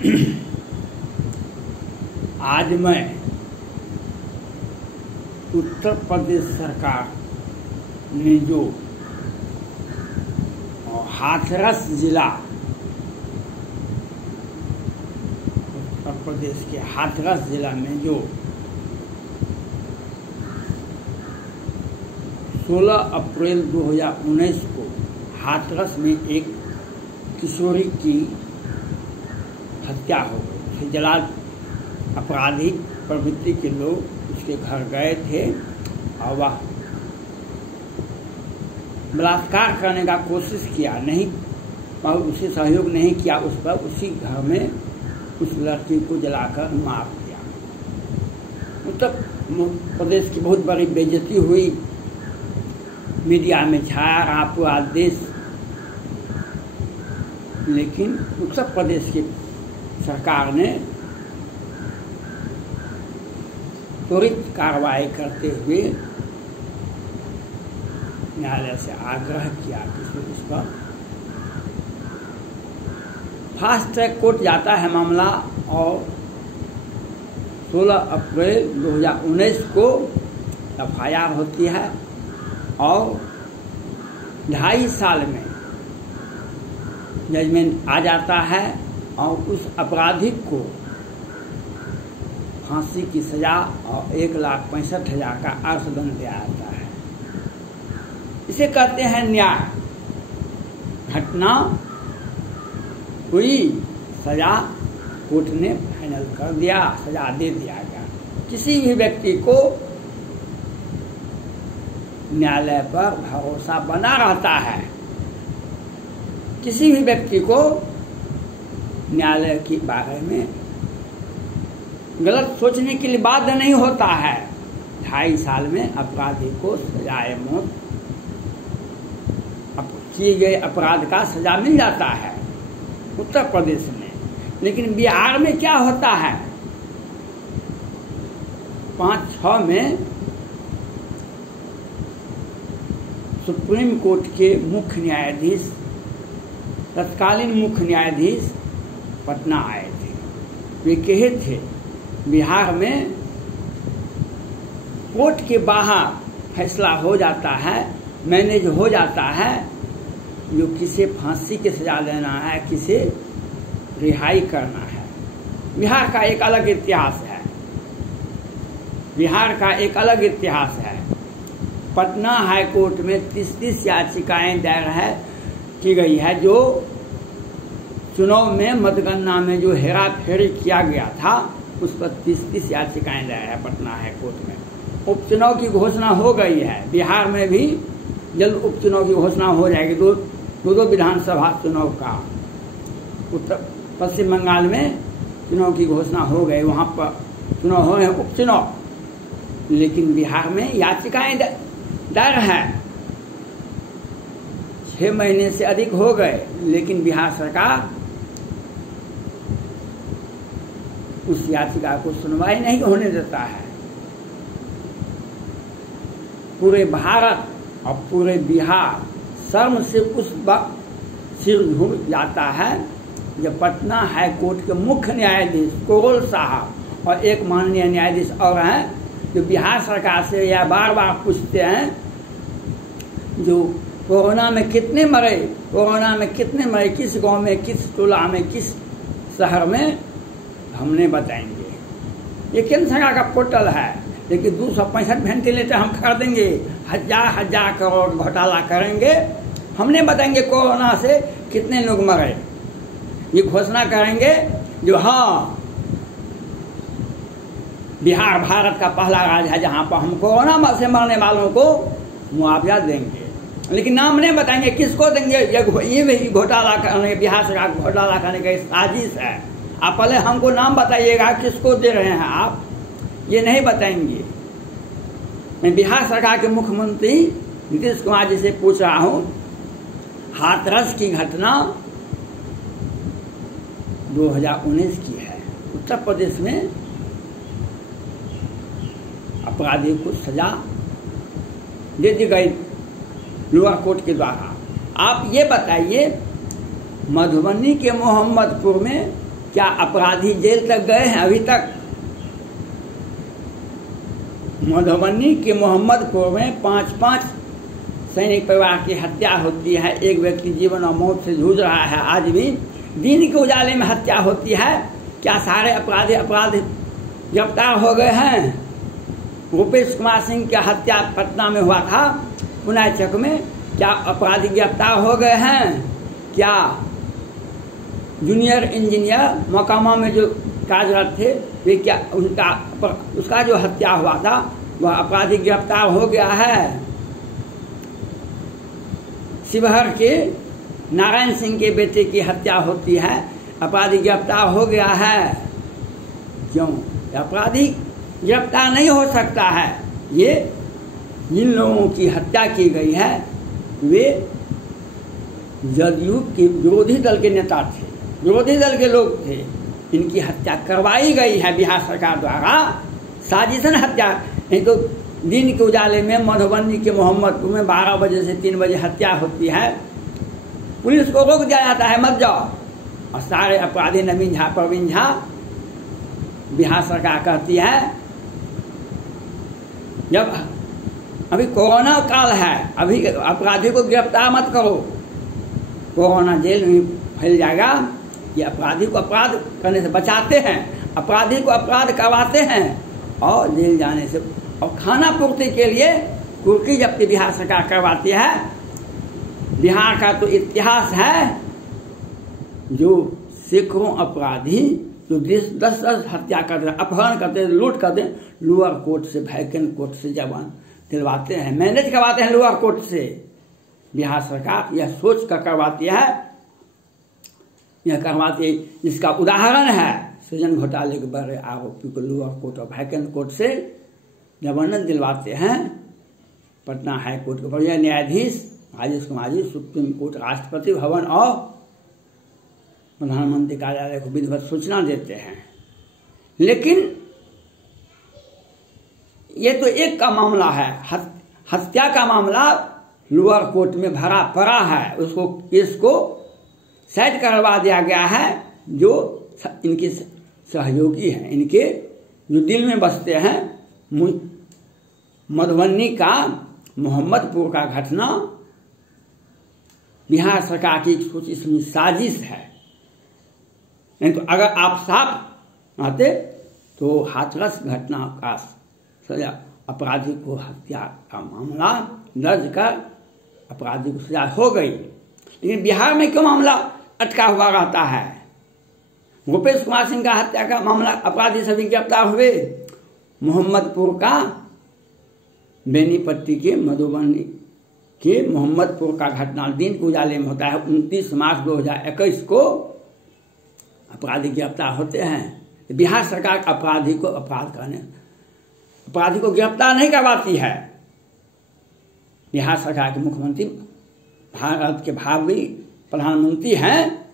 आज मैं उत्तर प्रदेश सरकार ने जो हाथरस जिला, उत्तर प्रदेश के हाथरस जिला में जो 16 अप्रैल 2019 को हाथरस में एक किशोरी की हत्या हो गई। फिर जलाल आपराधिक प्रवृत्ति के लोग उसके घर गए थे और वह बलात्कार करने का कोशिश किया, नहीं और उसे सहयोग नहीं किया उस पर, उसी घर में उस लड़की को जलाकर मार दिया। उत्तर प्रदेश की बहुत बड़ी बेइज्जती हुई, मीडिया में छाया रहा पूरा देश। लेकिन उत्तर प्रदेश की सरकार ने त्वरित कार्रवाई करते हुए न्यायालय से आग्रह किया कि इस पर फास्ट ट्रैक कोर्ट जाता है मामला और 16 अप्रैल 2019 को FIR होती है और 2.5 साल में जजमेंट आ जाता है और उस अपराधी को फांसी की सजा और 1,65,000 का अर्थदंड दिया जाता है। इसे कहते हैं न्याय। घटना हुई, सजा कोर्ट ने फाइनल कर दिया, सजा दे दिया गया। किसी भी व्यक्ति को न्यायालय पर भरोसा बना रहता है, किसी भी व्यक्ति को न्यायालय के बारे में गलत सोचने के लिए बाध्य नहीं होता है। 2.5 साल में अपराधी को सजाए मौत, किए गए अपराध का सजा मिल जाता है उत्तर प्रदेश में। लेकिन बिहार में क्या होता है, 5-6 में सुप्रीम कोर्ट के मुख्य न्यायाधीश, तत्कालीन मुख्य न्यायाधीश पटना आए थे। वे कहे थे बिहार में कोर्ट के बाहर फैसला हो जाता है, मैनेज हो जाता है, जो किसे फांसी की सजा देना है, किसे रिहाई करना है। बिहार का एक अलग इतिहास है, बिहार का एक अलग इतिहास है। पटना हाई कोर्ट में 30 याचिकाएं दायर की गई है। जो चुनाव में मतगणना में जो हेरा फेरी किया गया था उस पर 30 याचिकाएं दायर है पटना हाई कोर्ट में। उपचुनाव की घोषणा हो गई है, बिहार में भी जल्द उपचुनाव की घोषणा हो जाएगी। दो विधानसभा चुनाव का, उत्तर पश्चिम बंगाल में चुनाव की घोषणा हो गई, वहां पर चुनाव हो रहे हैं, उपचुनाव। लेकिन बिहार में याचिकाएं दायर है, 6 महीने से अधिक हो गए, लेकिन बिहार सरकार उस याचिका को सुनवाई नहीं होने देता है। पूरे भारत और पूरे बिहार शर्म से उस वक्त सिर झुक जाता है जब पटना हाई कोर्ट के मुख्य न्यायाधीश कोरोल साहब और एक माननीय न्यायाधीश और हैं, जो बिहार सरकार से यह बार बार पूछते हैं जो कोरोना में कितने मरे, कोरोना में कितने मरे, किस गांव में, किस टोला में, किस शहर में, हमने बताएंगे। ये केंद्र सरकार का पोर्टल है, लेकिन 265 वेंटिलेटर हम खरीदेंगे, हजार करोड़ घोटाला करेंगे, हमने बताएंगे कोरोना से कितने लोग मरे। ये घोषणा करेंगे जो हाँ बिहार भारत का पहला राज्य है जहां पर हम कोरोना से मरने वालों को मुआवजा देंगे, लेकिन नाम नहीं बताएंगे किसको देंगे। ये घोटाला करने, बिहार सरकार घोटाला करने का साजिश है। आप पहले हमको नाम बताइएगा किसको दे रहे हैं आप, ये नहीं बताएंगे। मैं बिहार सरकार के मुख्यमंत्री नीतीश कुमार जी से पूछ रहा हूं, हाथरस की घटना 2019 की है। उत्तर प्रदेश में अपराधी को सजा दे दी गई लोअर कोर्ट के द्वारा। आप ये बताइए, मधुबनी के मोहम्मदपुर में क्या अपराधी जेल तक गए हैं अभी तक? मधुबनी के मोहम्मदपुर में 5-5 सैनिक परिवार की हत्या होती है। एक व्यक्ति जीवन और मौत से जूझ रहा है। आज भी दिन के उजाले में हत्या होती है। क्या सारे अपराधी गिरफ्तार हो गए हैं? रूपेश कुमार सिंह की हत्या पटना में हुआ था, पुनाचक में। क्या अपराधी गिरफ्तार हो गए हैं? क्या जूनियर इंजीनियर मोकामा में जो कार्यरत थे वे क्या उसका जो हत्या हुआ था वह अपराधी गिरफ्तार हो गया है? शिवहर के नारायण सिंह के बेटे की हत्या होती है, अपराधी गिरफ्तार हो गया है। क्यों? अपराधी गिरफ्तार नहीं हो सकता है। ये जिन लोगों की हत्या की गई है वे जदयू के विरोधी दल के नेता थे, विरोधी दल के लोग थे। इनकी हत्या करवाई गई है बिहार सरकार द्वारा, साजिशन हत्या। नहीं तो दिन के उजाले में मधुबनी के मोहम्मदपुर में 12 बजे से 3 बजे हत्या होती है, पुलिस को रोक दिया जाता है मत जाओ, और सारे अपराधी नवीन झा प्रवीण झा बिहार सरकार कहती है जब अभी कोरोना काल है, अभी अपराधी को गिरफ्तार मत करो, कोरोना जेल में फैल जाएगा। ये अपराधी को अपराध करने से बचाते हैं, अपराधी को अपराध करवाते हैं और जेल जाने से, और खाना पूर्ति के लिए कुर्की जब्ती बिहार सरकार करवाती है। बिहार का तो इतिहास है, जो सैकड़ों अपराधी जो 10-10 हत्या करते, अपहरण करते, लूट करते, लोअर कोर्ट से, वैकेंट कोर्ट से जवान दिलवाते हैं, मैनेज करवाते हैं लोअर कोर्ट से। बिहार सरकार यह सोच कर करवाती है, यह करवाती, जिसका उदाहरण है सृजन घोटाले के बड़े आरोपी को लोअर कोर्ट और वैकेंट कोर्ट से जमानत दिलवाते हैं। पटना हाई कोर्ट के बढ़िया न्यायाधीश राजेश कुमार जी सुप्रीम कोर्ट, राष्ट्रपति भवन और प्रधानमंत्री कार्यालय को विधिवत सूचना देते हैं। लेकिन ये तो एक का मामला है, हत्या का मामला लोअर कोर्ट में भरा पड़ा है, उसको केस को सेट करवा दिया गया है। जो इनके सहयोगी हैं, इनके जो दिल में बसते हैं, मधुबनी का मोहम्मदपुर का घटना बिहार सरकार की एक सोची समझी साजिश है। नहीं तो अगर आप साफ आते तो हाथरस घटना का सजा, अपराधी को हत्या का मामला दर्ज कर अपराधी को सजा हो गई। लेकिन बिहार में क्यों मामला अटका हुआ रहता है? रूपेश कुमार सिंह का हत्या का मामला, अपराधी सभी गिरफ्तार हुए। मोहम्मदपुर का बेनीपट्टी के मधुबनी के मोहम्मदपुर का घटना दिन के उजाले में होता है। 29 मार्च 2021 को अपराधी गिरफ्तार होते हैं। बिहार सरकार अपराधी को अपराधी को गिरफ्तार नहीं करवाती है। बिहार सरकार के मुख्यमंत्री भारत के भावी प्रधानमंत्री हैं,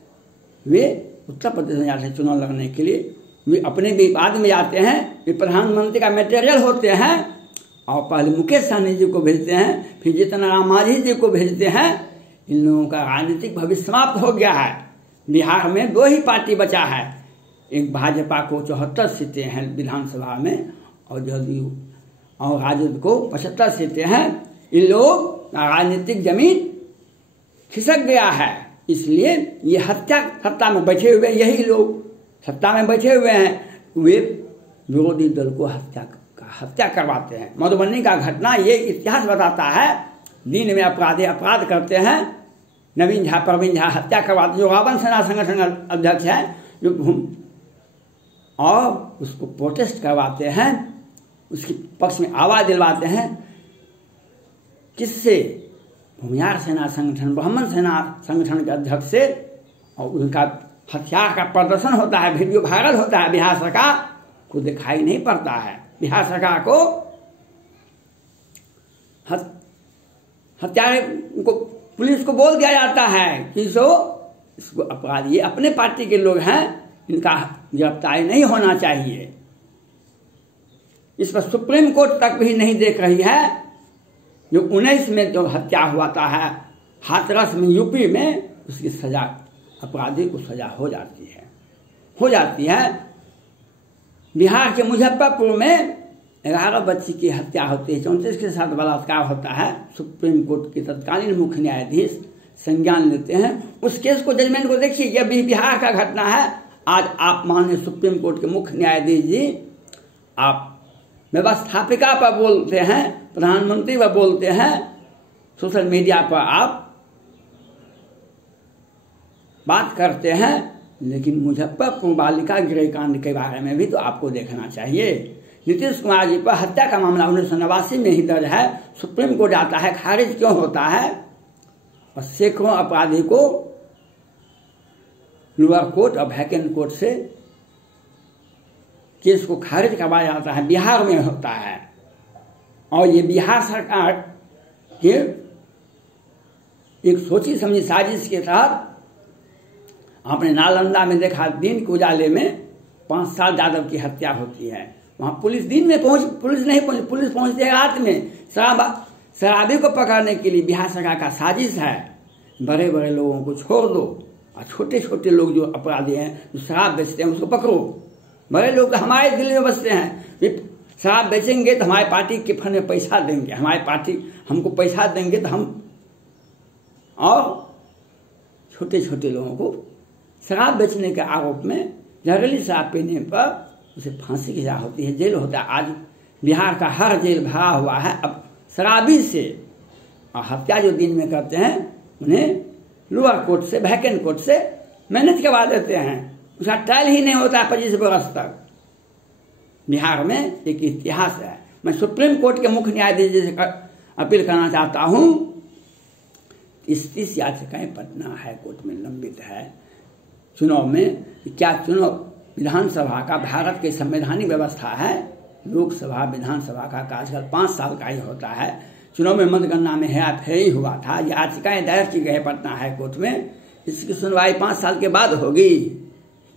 वे उत्तर प्रदेश में जाते हैं चुनाव लड़ने के लिए। वे अपने विवाद में जाते हैं, वे प्रधानमंत्री का मटेरियल होते हैं और पहले मुकेश सहनी जी को भेजते हैं, फिर जीतन राम मांझी जी को भेजते हैं। इन लोगों का राजनीतिक भविष्य समाप्त हो गया है। बिहार में 2 ही पार्टी बचा है, एक भाजपा को 74 सीटें हैं विधानसभा में और जदयू और राजद को 75 सीटें हैं। इन लोग राजनीतिक जमीन खिसक गया है, इसलिए ये सत्ता में बैठे हुए, यही लोग सत्ता में बैठे हुए हैं, वे विरोधी दल को हत्या करवाते हैं। मधुबनी का घटना ये इतिहास बताता है, दिन में अपराधी अपराध करते हैं, नवीन झा प्रवीण झा हत्या करवाते, जो रावण सेना संगठन अध्यक्ष है, जो और उसको प्रोटेस्ट करवाते हैं, उसके पक्ष में आवाज दिलवाते हैं। किससे? भूमिहार सेना संगठन, ब्राह्मण सेना संगठन के अध्यक्ष से, और उनका हथियार का प्रदर्शन होता है, वीडियो वायरल होता है। बिहार सरकार को दिखाई नहीं पड़ता है। बिहार सरकार को हत्यारे को पुलिस को बोल दिया जाता है कि इसको अपराधी, ये अपने पार्टी के लोग हैं, इनका गिरफ्तारी नहीं होना चाहिए। इस पर सुप्रीम कोर्ट तक भी नहीं देख रही है। जो 19 में जो हत्या हुआ था है हाथरस में यूपी में, उसकी सजा, अपराधी को सजा हो जाती है। हो जाती है। बिहार के मुजफ्फरपुर में 11 बच्ची की हत्या होती है, 34 के साथ बलात्कार होता है। सुप्रीम कोर्ट के तत्कालीन मुख्य न्यायाधीश संज्ञान लेते हैं उस केस को, जजमेंट को। देखिए, यह भी बिहार का घटना है। आज आप माननीय सुप्रीम कोर्ट के मुख्य न्यायाधीश जी, आप व्यवस्थापिका पर बोलते हैं, प्रधानमंत्री पर बोलते हैं, सोशल मीडिया पर आप बात करते हैं, लेकिन मुजफ्फरपुर बालिका गृहकांड के बारे में भी तो आपको देखना चाहिए। नीतीश कुमार जी पर हत्या का मामला 1989 में ही दर्ज है, सुप्रीम कोर्ट आता है, खारिज क्यों होता है? और सैकड़ों अपराधी को लोअर कोर्ट और वैकेंट कोर्ट से केस को खारिज करवाया जाता है, बिहार में होता है। और ये बिहार सरकार के एक सोची समझी साजिश के तहत आपने नालंदा में देखा, दिन के उजाले में 5 साल यादव की हत्या होती है। वहां पुलिस दिन में पुलिस नहीं पहुंची, पुलिस पहुंचती है रात में। शराबी को पकड़ने के लिए बिहार सरकार का साजिश है। बड़े बड़े लोगों को छोड़ दो और छोटे छोटे लोग जो अपराधी हैं, जो शराब बेचते हैं, उसको पकड़ो। बड़े लोग तो हमारे दिल्ली में बसते हैं, शराब बेचेंगे तो हमारी पार्टी के फंड में पैसा देंगे, हमारी पार्टी हमको पैसा देंगे तो हम, और छोटे छोटे लोगों को शराब बेचने के आरोप में जहरीली शराब पीने पर उसे फांसी की सजा होती है, जेल होता है। आज बिहार का हर जेल भरा हुआ है अब शराबी से। और हत्या जो दिन में करते हैं उन्हें लोअर कोर्ट से, वैकेंट कोर्ट से मैनेज करवा देते हैं, उसका ट्रायल ही नहीं होता है 25 बरस तक। बिहार में एक इतिहास है। मैं सुप्रीम कोर्ट के मुख्य न्यायाधीश से अपील करना चाहता हूं, 30 याचिकाएं पटना हाईकोर्ट में लंबित है चुनाव में। क्या चुनाव विधानसभा का भारत की संवैधानिक व्यवस्था है, लोकसभा विधानसभा का कार्यकाल 5 साल का ही होता है। चुनाव में मतगणना में हेराफेरी हुआ था, याचिकाएं दायर की गई पटना हाईकोर्ट में, इसकी सुनवाई 5 साल के बाद होगी।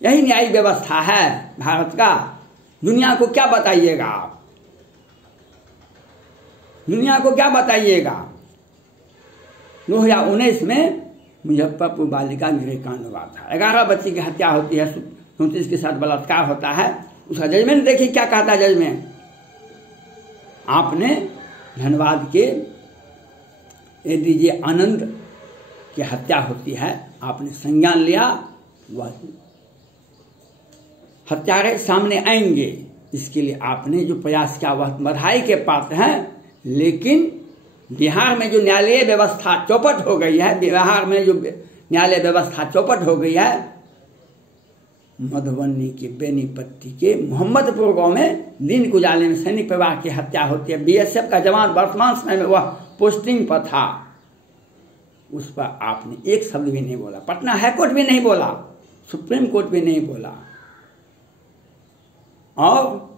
यही न्यायिक व्यवस्था है भारत का। दुनिया को क्या बताइएगा आप, दुनिया को क्या बताइएगा? 2019 में मुजफ्फरपुर बालिका गृहकांड हुआ था, 11 बच्ची की हत्या होती है, 29 के साथ बलात्कार होता है। उसका जजमेंट देखिए क्या कहता है जजमेंट। आपने धनबाद के एडीजे आनंद की हत्या होती है, आपने संज्ञान लिया, वह हत्यारे सामने आएंगे, इसके लिए आपने जो प्रयास किया वह बधाई के पात्र हैं। लेकिन बिहार में जो न्यायालय व्यवस्था चौपट हो गई है, बिहार में जो न्यायालय व्यवस्था चौपट हो गई है, मधुबनी के बेनीपट्टी के मोहम्मदपुर गांव में दिन उजाले में सैनिक परिवार की हत्या होती है। बीएसएफ का जवान वर्तमान समय में वह पोस्टिंग पर था, उस पर आपने एक शब्द भी नहीं बोला। पटना हाईकोर्ट भी नहीं बोला, सुप्रीम कोर्ट भी नहीं बोला। और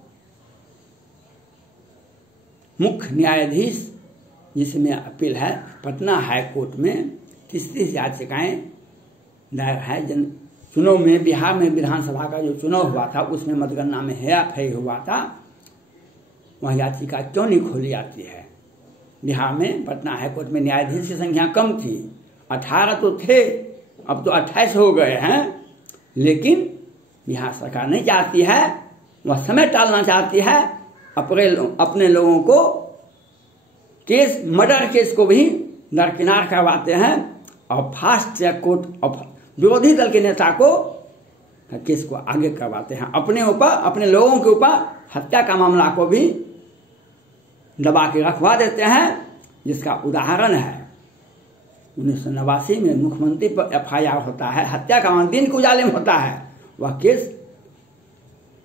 मुख्य न्यायाधीश जिसमें अपील है, पटना हाईकोर्ट में 30 याचिकाएं दायर है। चुनाव में बिहार में विधानसभा का जो चुनाव हुआ था उसमें मतगणना में हेराफेरी हुआ था, वह याचिका क्यों नहीं खोली जाती है? बिहार में पटना हाईकोर्ट में न्यायाधीश की संख्या कम थी, 18 तो थे, अब तो 28 हो गए हैं। लेकिन बिहार सरकार नहीं चाहती है, वह समय टालना चाहती है, अपने लोगों को केस, मर्डर केस को भी दरकिनार करवाते हैं और फास्ट ट्रैक कोर्ट और विरोधी दल के नेता को केस को आगे करवाते हैं। अपने ऊपर, अपने लोगों के ऊपर हत्या का मामला को भी दबा के रखवा देते हैं, जिसका उदाहरण है 1989 में मुख्यमंत्री पर FIR होता है, हत्या का मामला दिन के उजाले में होता है। वह केस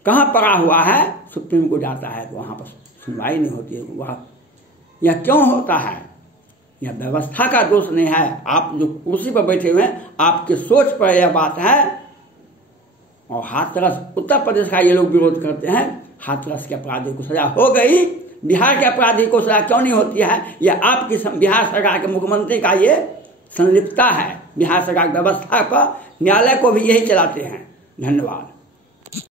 कहाँ पड़ा हुआ है, सुप्रीम कोर्ट जाता है तो वहां पर सुनवाई नहीं होती है। वह यह क्यों होता है? यह व्यवस्था का दोष नहीं है। आप जो कुर्सी पर बैठे हुए हैं, आपके सोच पर यह बात है। और हाथरस उत्तर प्रदेश का ये लोग विरोध करते हैं, हाथरस के अपराधी को सजा हो गई, बिहार के अपराधी को सजा क्यों नहीं होती है? यह आपकी बिहार सरकार के मुख्यमंत्री का ये संलिप्तता है। बिहार सरकार व्यवस्था पर न्यायालय को भी यही चलाते हैं। धन्यवाद।